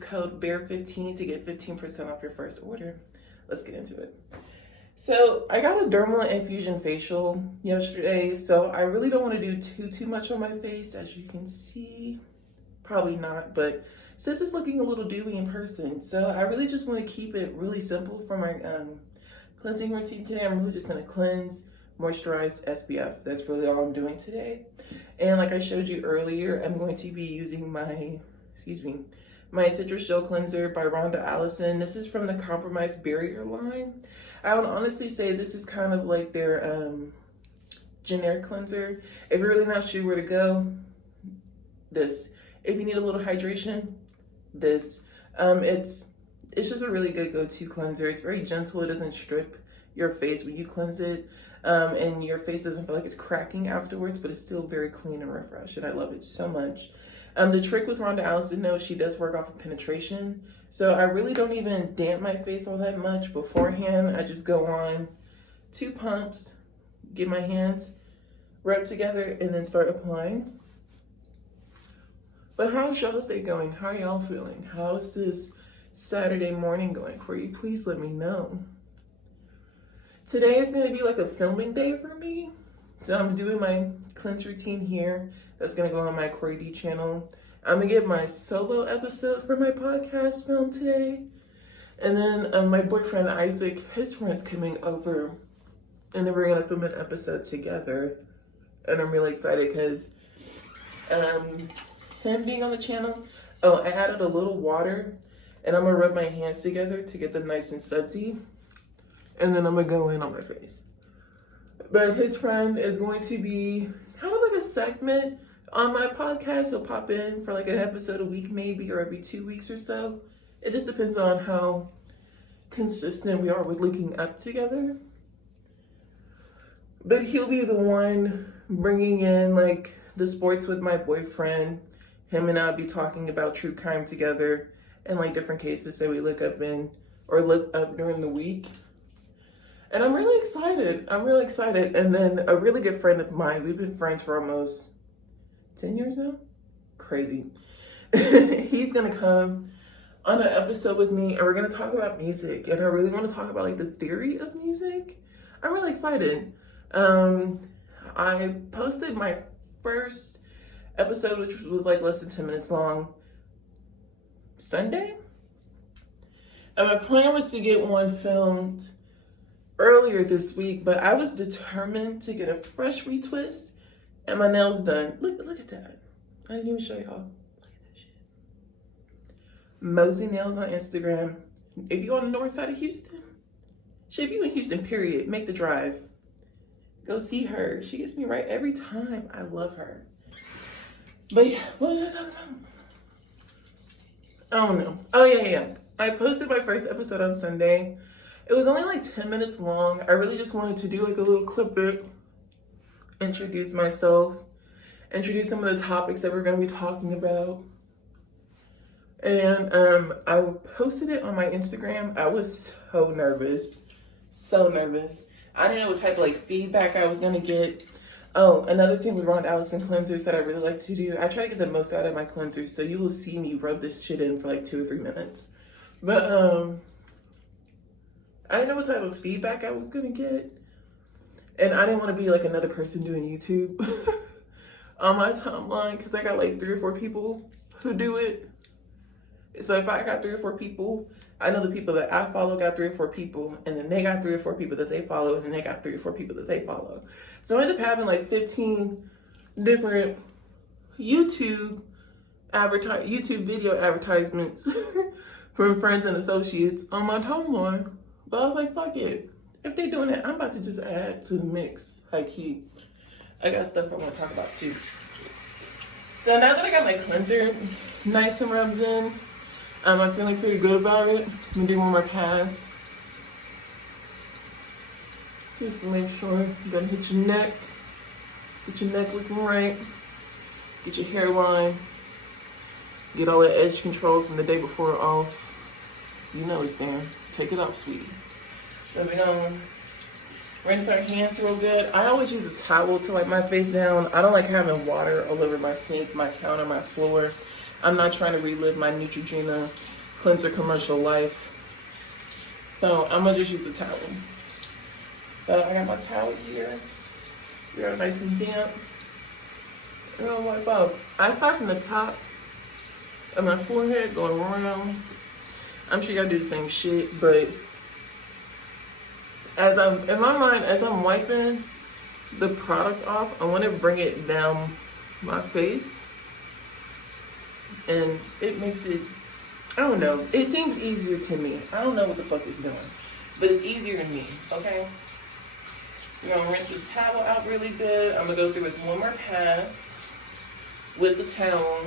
Code BEAR15 to get 15% off your first order. Let's get into it. So I got a dermal infusion facial yesterday, so I really don't want to do too much on my face, as you can see. Probably not, but since it's looking a little dewy in person, so I really just want to keep it really simple for my cleansing routine today. I'm really just going to cleanse, moisturize, SPF. That's really all I'm doing today. And like I showed you earlier, I'm going to be using my Citrus Gel Cleanser by Rhonda Allison. This is from the Compromise Barrier line. I would honestly say this is kind of like their generic cleanser. If you're really not sure where to go, this. If you need a little hydration, this. It's just a really good go-to cleanser. It's very gentle. It doesn't strip your face when you cleanse it. And your face doesn't feel like it's cracking afterwards, but it's still very clean and refreshed, and I love it so much. The trick with Rhonda Allison, though, she does work off of penetration. So I really don't even damp my face all that much beforehand. I just go on 2 pumps, get my hands rubbed together, and then start applying. But how's y'all's day going? How are y'all feeling? How's this Saturday morning going for you? Please let me know. Today is going to be like a filming day for me. So I'm doing my cleanse routine here. That's going to go on my Corey D channel. I'm going to get my solo episode for my podcast filmed today. And then my boyfriend Isaac, his friend's coming over. And then we're going to film an episode together. And I'm really excited because him being on the channel. Oh, I added a little water. And I'm going to rub my hands together to get them nice and sudsy. And then I'm going to go in on my face. But his friend is going to be kind of like a segment on my podcast. He'll pop in for like an episode a week maybe, or every 2 weeks or so. It just depends on how consistent we are with linking up together. But he'll be the one bringing in like the sports with my boyfriend. Him and I'll be talking about true crime together and like different cases that we look up in or look up during the week. And I'm really excited. And then a really good friend of mine, we've been friends for almost 10 years now? Crazy. He's gonna come on an episode with me and we're gonna talk about music. And I really wanna talk about like the theory of music. I'm really excited. I posted my first episode, which was like less than 10 minutes long, Sunday. And my plan was to get one filmed earlier this week, but I was determined to get a fresh retwist and my nails done. Look at that. I didn't even show y'all. Look at that shit. Mosey Nails on Instagram. If you're on the north side of Houston, shit, if you in Houston, period, make the drive. Go see her. She gets me right every time. I love her. But yeah, what was I talking about? I don't know. Oh yeah. I posted my first episode on Sunday. It was only like 10 minutes long. I really just wanted to do like a little clip bit, introduce myself, introduce some of the topics that we're going to be talking about. And I posted it on my Instagram. I was so nervous. I didn't know what type of like feedback I was going to get. Oh, another thing with Rhonda Allison cleansers that I really like to do, I try to get the most out of my cleansers, so you will see me rub this shit in for like 2 or 3 minutes. But I didn't know what type of feedback I was gonna get. And I didn't want to be like another person doing YouTube on my timeline, because I got like 3 or 4 people who do it. So if I got 3 or 4 people, I know the people that I follow got 3 or 4 people, and then they got 3 or 4 people that they follow, and then they got 3 or 4 people that they follow. So I ended up having like 15 different YouTube video advertisements from friends and associates on my timeline. But I was like, fuck it. If they're doing that, I'm about to just add to the mix, high key. I got stuff I want to talk about too. So now that I got my cleanser nice and rubbed in, I'm feeling pretty good about it. I'm gonna do one more pass. Just to make sure you gotta hit your neck. Get your neck looking right. Get your hairline. Get all the edge control from the day before off. So you know it's there. Take it off, sweetie. So we're gonna rinse our hands real good. I always use a towel to wipe my face down. I don't like having water all over my sink, my counter, my floor. I'm not trying to relive my Neutrogena cleanser commercial life. So I'm gonna just use the towel. So I got my towel here. We are nice and damp. I'm gonna wipe off. I start from the top of my forehead going around. I'm sure y'all do the same shit, but in my mind, as I'm wiping the product off, I want to bring it down my face, and it makes it, I don't know, it seems easier to me. I don't know what the fuck it's doing, but it's easier to me, okay? We're gonna rinse this towel out really good. I'm gonna go through with one more pass with the towel,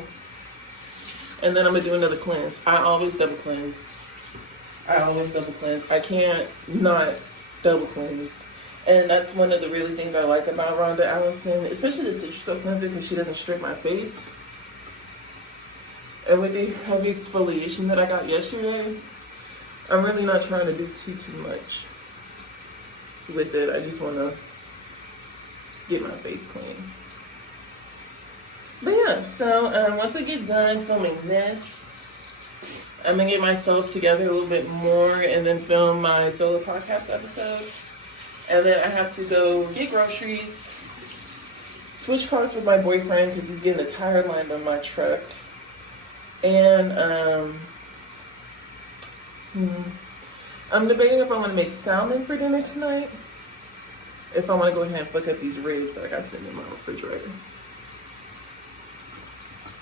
and then I'm gonna do another cleanse. I always double cleanse. I can't not double cleanse. And that's one of the really things I like about Rhonda Allison, especially the Citrus cleanser, because she doesn't strip my face. And with the heavy exfoliation that I got yesterday, I'm really not trying to do too much with it. I just want to get my face clean. But yeah, so once I get done filming this, I'm going to get myself together a little bit more and then film my solo podcast episode. And then I have to go get groceries, switch cars with my boyfriend because he's getting a tire lined on my truck. And I'm debating if I want to make salmon for dinner tonight. If I want to go ahead and fuck up these ribs that I got sitting in my refrigerator.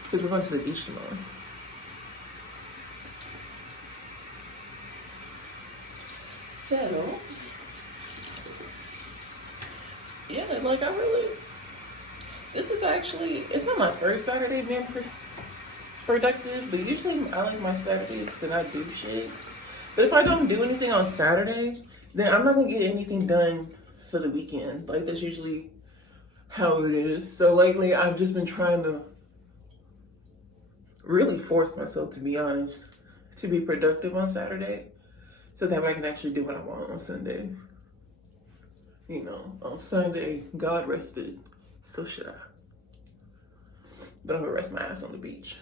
Because we're going to the beach tomorrow. So, yeah, like this is actually, it's not my first Saturday being productive, but usually I like my Saturdays to not do shit. But if I don't do anything on Saturday, then I'm not gonna get anything done for the weekend. Like, that's usually how it is. So lately, I've just been trying to really force myself, to be honest, to be productive on Saturday, so that I can actually do what I want on Sunday. You know, on Sunday, God rested, so should I. But I'm gonna rest my ass on the beach.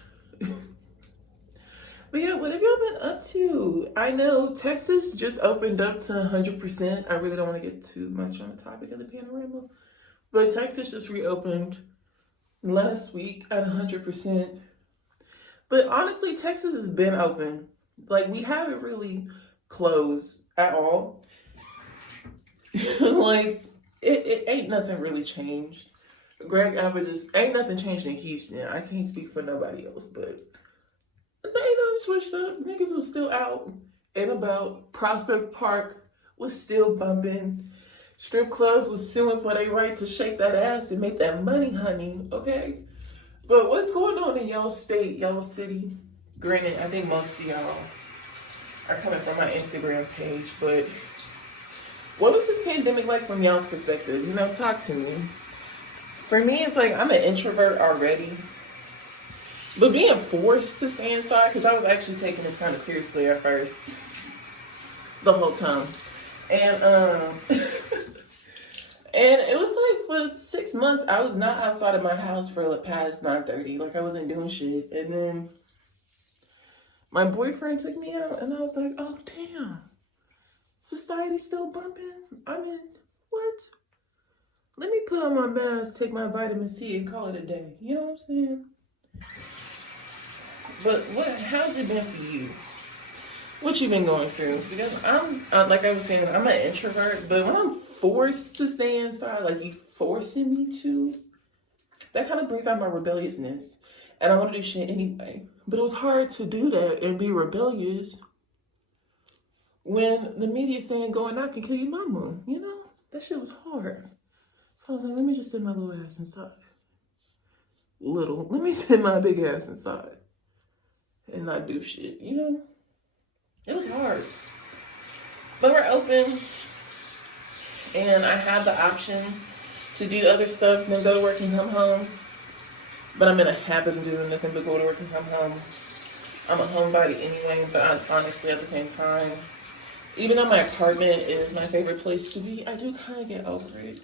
But yeah, what have y'all been up to? I know Texas just opened up to 100%. I really don't want to get too much on the topic of the panorama, but Texas just reopened last week at 100%. But honestly, Texas has been open. Like, we haven't really closed at all. Like, it ain't nothing really changed. Greg Abbott just, ain't nothing changed in Houston. I can't speak for nobody else, but they ain't nothing switched up. Niggas was still out and about. Prospect Park was still bumping. Strip clubs was suing for their right to shake that ass and make that money, honey, okay? But what's going on in y'all state, y'all city? Granted, I think most of y'all are coming from my Instagram page, but what was this pandemic like from y'all's perspective? You know, talk to me. For me, it's like I'm an introvert already. But being forced to stay inside, because I was actually taking this kind of seriously at first, the whole time. And and it was like for 6 months, I was not outside of my house for the past 9:30. Like, I wasn't doing shit. And then my boyfriend took me out, and I was like, oh, damn. Society's still bumping? I mean, what? Let me put on my mask, take my vitamin C, and call it a day. You know what I'm saying? But how's it been for you? What you been going through? Because I'm, like I was saying, I'm an introvert, but when I'm forced to stay inside, like you forcing me to, that kind of brings out my rebelliousness. And I want to do shit anyway. But it was hard to do that and be rebellious when the media's saying go and knock and kill your mama. You know? That shit was hard. So I was like, let me just sit my little ass inside. Let me sit my big ass inside and not do shit, you know? It was hard. But we're open, and I have the option to do other stuff than go to work and come home. But I'm in a habit of doing nothing but go to work and come home. I'm a homebody anyway, but honestly, at the same time, even though my apartment is my favorite place to be, I do kind of get over it.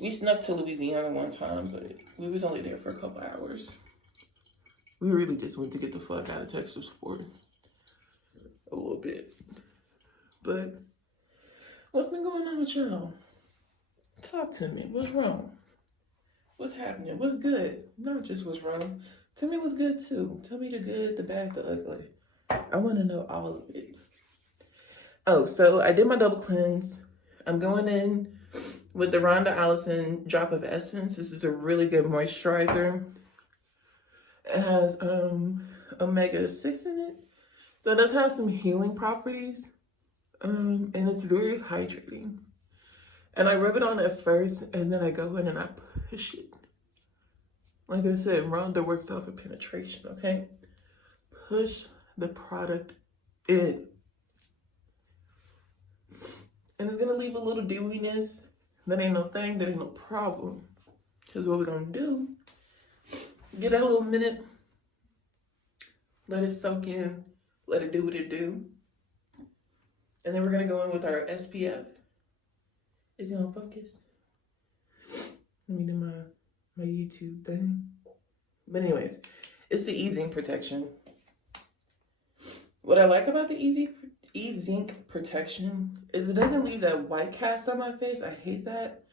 We snuck to Louisiana one time, but we was only there for a couple hours. We really just went to get the fuck out of Texas for a little bit. But what's been going on with y'all? Talk to me. What's wrong? What's happening? What's good? Not just what's wrong. Tell me what's good too. Tell me the good, the bad, the ugly. I want to know all of it. Oh, so I did my double cleanse. I'm going in with the Rhonda Allison Drop of Essence. This is a really good moisturizer. It has omega-6 in it. So it does have some healing properties. And it's very hydrating. And I rub it on at first, and then I go in and I push it. Like I said, Rhonda works off of penetration, okay? Push the product in. And it's gonna leave a little dewiness. That ain't no thing, that ain't no problem. Because what we're gonna do, get that little minute, let it soak in, let it do what it do. And then we're gonna go in with our SPF. Is it on focus? Let me do my YouTube thing. But anyways, it's the E-Zinc protection. What I like about the E-Zinc protection is it doesn't leave that white cast on my face. I hate that.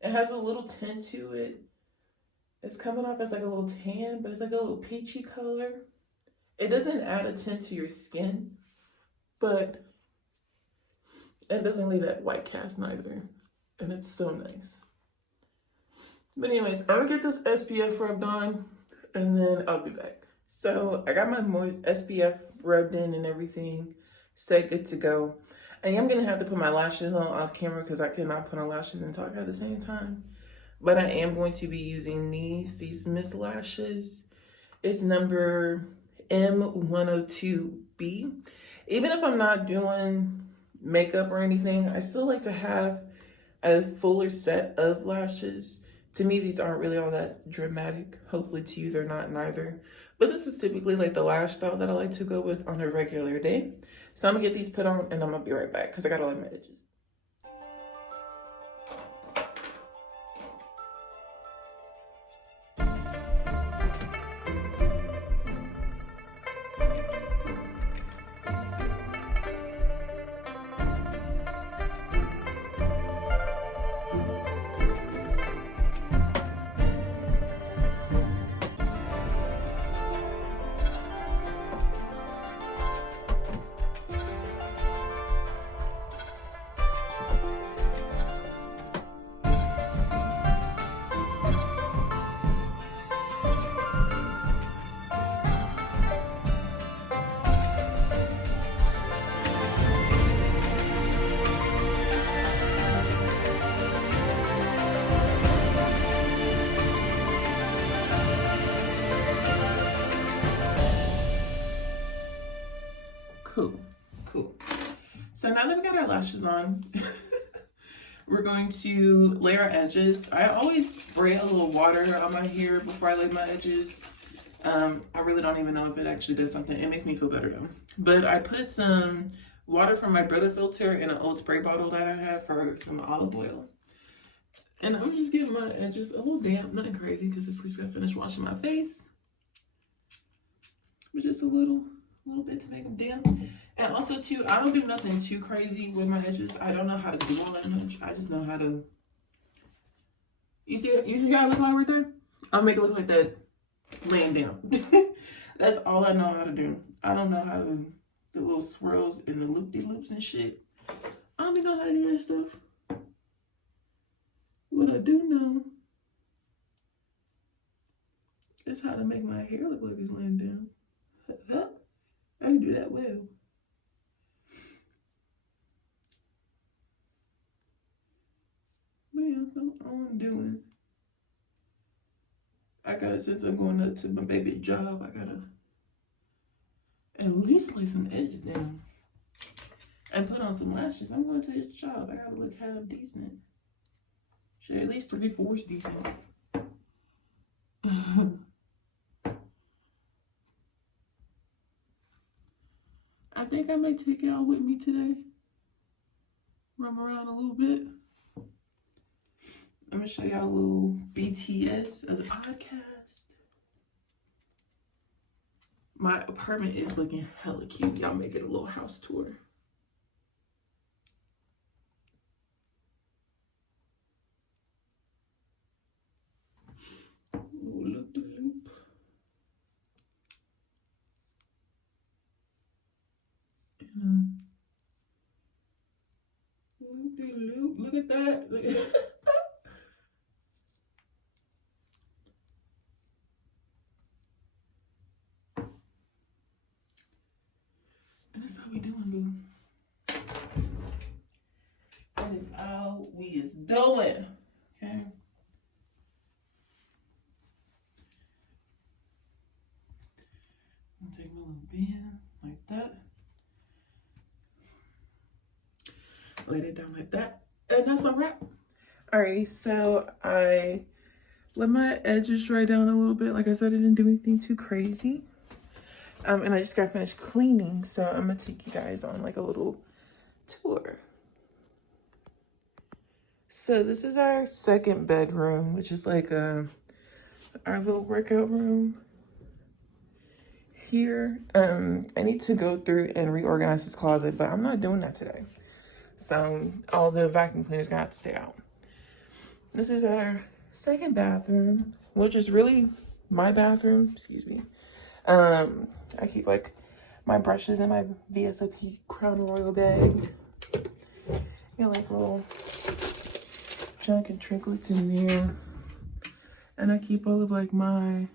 It has a little tint to it. It's coming off as like a little tan, but it's like a little peachy color. It doesn't add a tint to your skin, but it doesn't leave that white cast neither. And it's so nice. But anyways, I'm gonna get this SPF rubbed on and then I'll be back. So I got my SPF rubbed in and everything, set good to go. I am gonna have to put my lashes on off camera because I cannot put on lashes and talk at the same time. But I am going to be using these Miss Lashes. It's number M102B. Even if I'm not doing makeup or anything, I still like to have a fuller set of lashes. To me, these aren't really all that dramatic. Hopefully to you, they're not neither. But this is typically like the lash style that I like to go with on a regular day. So I'm gonna get these put on and I'm gonna be right back because I gotta line my edges. Cool. So now that we got our lashes on, we're going to lay our edges. I always spray a little water on my hair before I lay my edges. I really don't even know if it actually does something. It makes me feel better though. But I put some water from my Brita filter in an old spray bottle that I have for some olive oil. And I'm just giving my edges a little damp, nothing crazy because it's just gonna finish washing my face. But just a little bit to make them damp. And also too, I don't do nothing too crazy with my edges. I don't know how to do all that much. I just know how to, you see how I look like right there? I'll make it look like that laying down. That's all I know how to do. I don't know how to do the little swirls and the loop-de-loops and shit. I don't even know how to do that stuff. What I do know is how to make my hair look like it's laying down. I can do that well. But yeah, that's all I'm doing. I gotta, since I'm going up to my baby job, I gotta at least lay some edges down and put on some lashes. I'm going to this job. I gotta look half decent. Shit, at least 3/4 decent. I think I may take y'all with me today. Roam around a little bit. I'm gonna show y'all a little BTS of the podcast. My apartment is looking hella cute. Y'all make it a little house tour. Ooh, loop the loop. Loop the loop. Look at that. Look at that. And that's how we doing, boo. That is how we is doing. Okay. I'll take my little band like that. Lay it down like that. And that's a wrap. Alrighty, so I let my edges dry down a little bit. Like I said, I didn't do anything too crazy. And I just got finished cleaning, so I'm gonna take you guys on like a little tour. So this is our second bedroom, which is like our little workout room here. I need to go through and reorganize this closet, but I'm not doing that today. So all the vacuum cleaners gonna have to stay out. This is our second bathroom, which is really my bathroom, excuse me. I keep like my brushes in my VSOP Crown Royal bag. You know, like little junk and trinkets in there. And I keep all of like my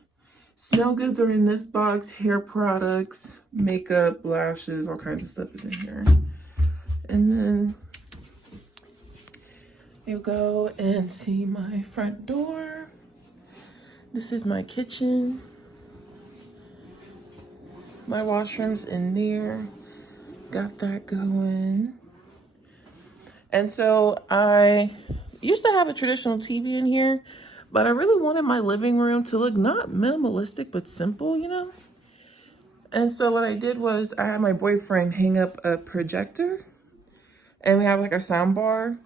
smell goods are in this box, hair products, makeup, lashes, all kinds of stuff is in here. And then you go and see my front door. This is my kitchen. My washroom's in there. Got that going. And so I used to have a traditional TV in here, but I really wanted my living room to look not minimalistic, but simple, you know? And so what I did was I had my boyfriend hang up a projector, and we have like a sound bar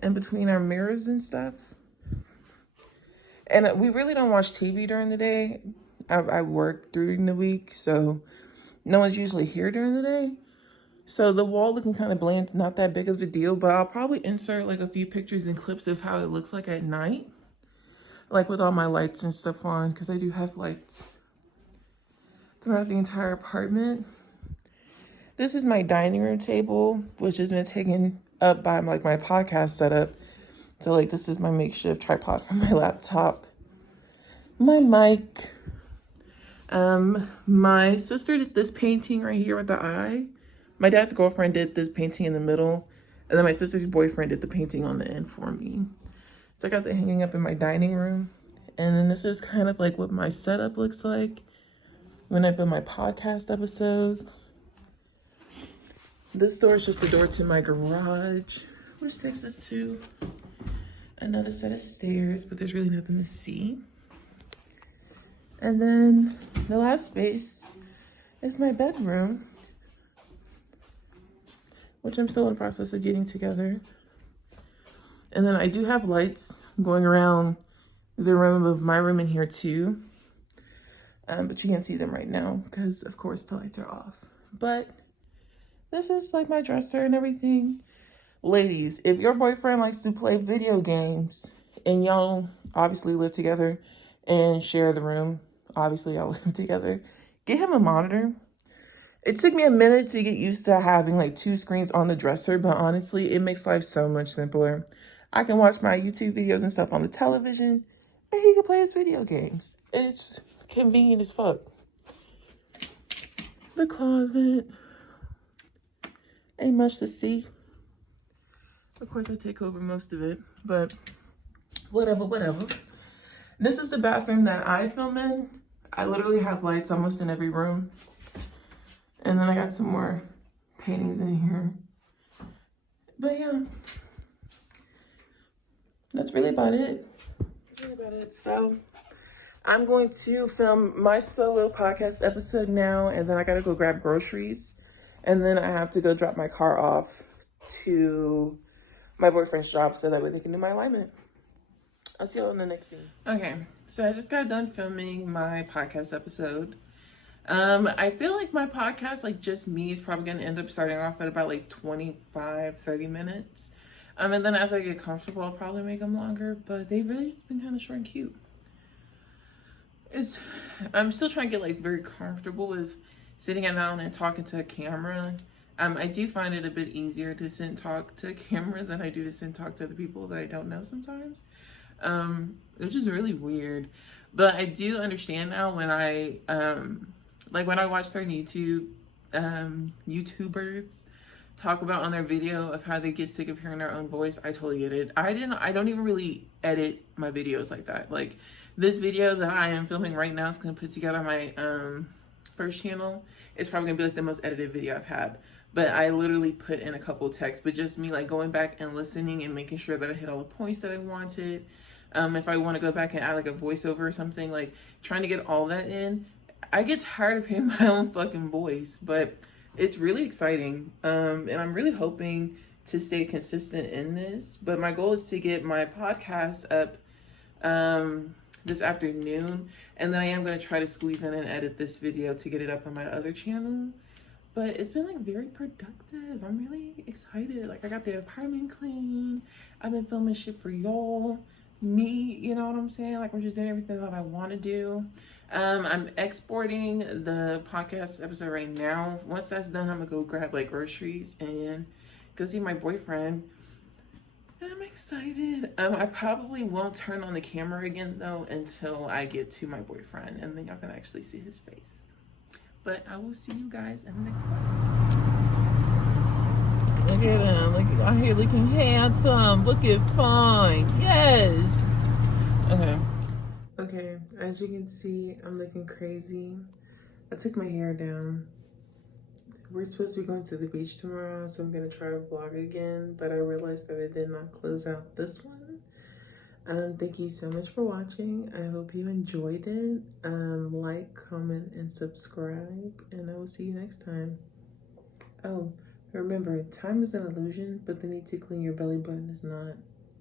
in between our mirrors and stuff. And we really don't watch TV during the day. I work during the week, so no one's usually here during the day. So the wall looking kind of bland, not that big of a deal, but I'll probably insert like a few pictures and clips of how it looks like at night. Like with all my lights and stuff on, because I do have lights throughout the entire apartment. This is my dining room table, which has been taken up by like my podcast setup. So like this is my makeshift tripod for my laptop. My mic. My sister did this painting right here with the eye. My dad's girlfriend did this painting in the middle. And then my sister's boyfriend did the painting on the end for me. So I got that hanging up in my dining room. And then this is kind of like what my setup looks like when I put my podcast episodes. This door is just the door to my garage, which takes us to another set of stairs, but there's really nothing to see. And then the last space is my bedroom, which I'm still in the process of getting together. And then I do have lights going around the room of my room in here too. But you can't see them right now because of course the lights are off. But this is like my dresser and everything. Ladies, if your boyfriend likes to play video games and y'all obviously live together and share the room, obviously y'all live together, get him a monitor. It took me a minute to get used to having like 2 screens on the dresser, but honestly, it makes life so much simpler. I can watch my YouTube videos and stuff on the television, and he can play his video games. It's convenient as fuck. The closet. Ain't much to see. Of course, I take over most of it, but whatever. This is the bathroom that I film in. I literally have lights almost in every room. And then I got some more paintings in here. But yeah, that's really about it. So I'm going to film my solo podcast episode now, and then I gotta go grab groceries. And then I have to go drop my car off to my boyfriend's job so that way they can do my alignment. I'll see y'all in the next scene. Okay, so I just got done filming my podcast episode. I feel like my podcast, like just me, is probably gonna end up starting off at about like 25-30 minutes. And then as I get comfortable, I'll probably make them longer, but they've really been kind of short and cute. I'm still trying to get like very comfortable with sitting down and talking to a camera. I do find it a bit easier to sit and talk to a camera than I do to sit and talk to other people that I don't know sometimes. Which is really weird. But I do understand now when when I watch certain YouTubers talk about on their video of how they get sick of hearing their own voice. I totally get it. I don't even really edit my videos like that. Like this video that I am filming right now is gonna put together my first channel. It's probably gonna be like the most edited video I've had. But I literally put in a couple of texts, but just me like going back and listening and making sure that I hit all the points that I wanted. If I want to go back and add like a voiceover or something, like trying to get all that in. I get tired of hearing my own fucking voice, but it's really exciting. And I'm really hoping to stay consistent in this. But my goal is to get my podcast up this afternoon. And then I am going to try to squeeze in and edit this video to get it up on my other channel. But it's been like very productive. I'm really excited. Like I got the apartment clean. I've been filming shit for y'all. Me, you know what I'm saying? Like I'm just doing everything that I want to do. I'm exporting the podcast episode right now. Once that's done, I'm gonna go grab like groceries and go see my boyfriend. And I'm excited. I probably won't turn on the camera again though until I get to my boyfriend, and then y'all can actually see his face. But I will see you guys in the next one. Look at him. Look out here looking handsome. Looking fine. Yes. Okay, as you can see, I'm looking crazy. I took my hair down. We're supposed to be going to the beach tomorrow, so I'm going to try to vlog again, but I realized that I did not close out this one. Thank you so much for watching. I hope you enjoyed it. Like, comment, and subscribe, and I will see you next time. Oh, remember, time is an illusion, but the need to clean your belly button is not.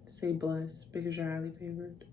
Say bless, because you're highly favored.